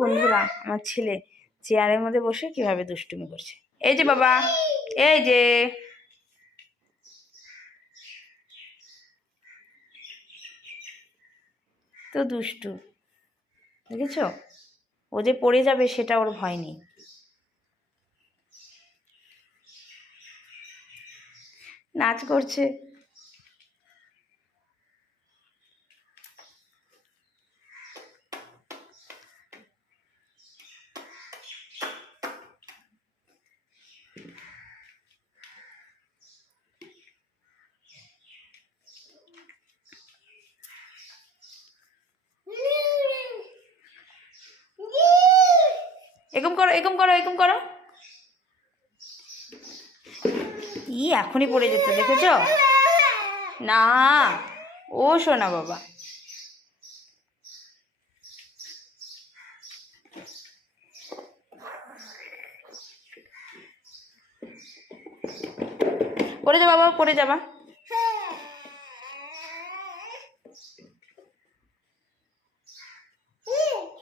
বন্ধুরা, আমার ছেলে চেয়ারের মধ্যে বসে কিভাবে দুষ্টুমি করছে। এই যে বাবা, এই যে তো দুষ্টু, দেখেছো? ও যে পড়ে যাবে সেটা ওর ভয় নেই। নাচ করছে। এরকম করো, এরকম করো, এরকম করো। এখনই পড়ে যেত, দেখেছো? না, ও শোনা বাবা। পড়ে যাবা বাবা, পড়ে যাবা।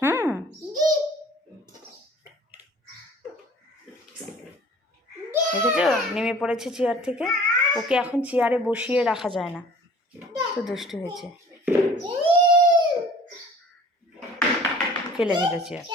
হুম, দেখেছো নেমে পড়েছে চেয়ার থেকে। ওকে এখন চেয়ারে বসিয়ে রাখা যায় না, তো দুষ্টু হয়েছে, ফেলে দিল চেয়ার।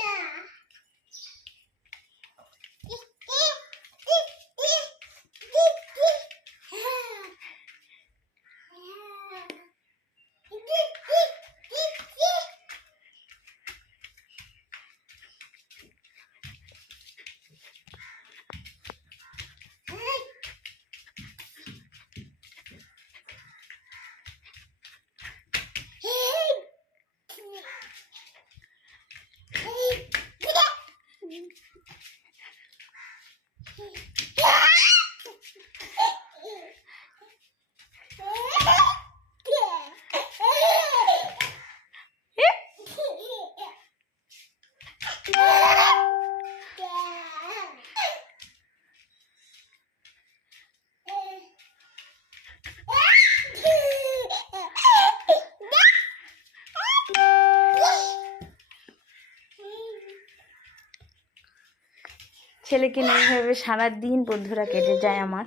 ছেলেকে নিয়ে এভাবে সারাদিন বন্ধুরা কেটে যায় আমার।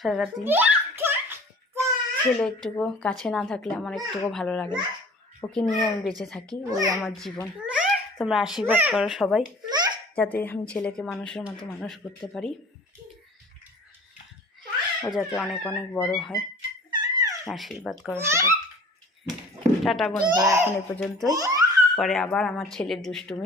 সারাদিন ছেলে একটুকু কাছে না থাকলে আমার একটুকু ভালো লাগে না। ওকে নিয়ে আমি বেঁচে থাকি, ওই আমার জীবন। তোমরা আশীর্বাদ করো সবাই, যাতে আমি ছেলেকে মানুষের মতো মানুষ করতে পারি, ও যাতে অনেক অনেক বড় হয়। আশীর্বাদ করো সবাই। টাটা বন্ধুরা, এখন এ পর্যন্তই। পরে আবার আমার ছেলের দুষ্টুমি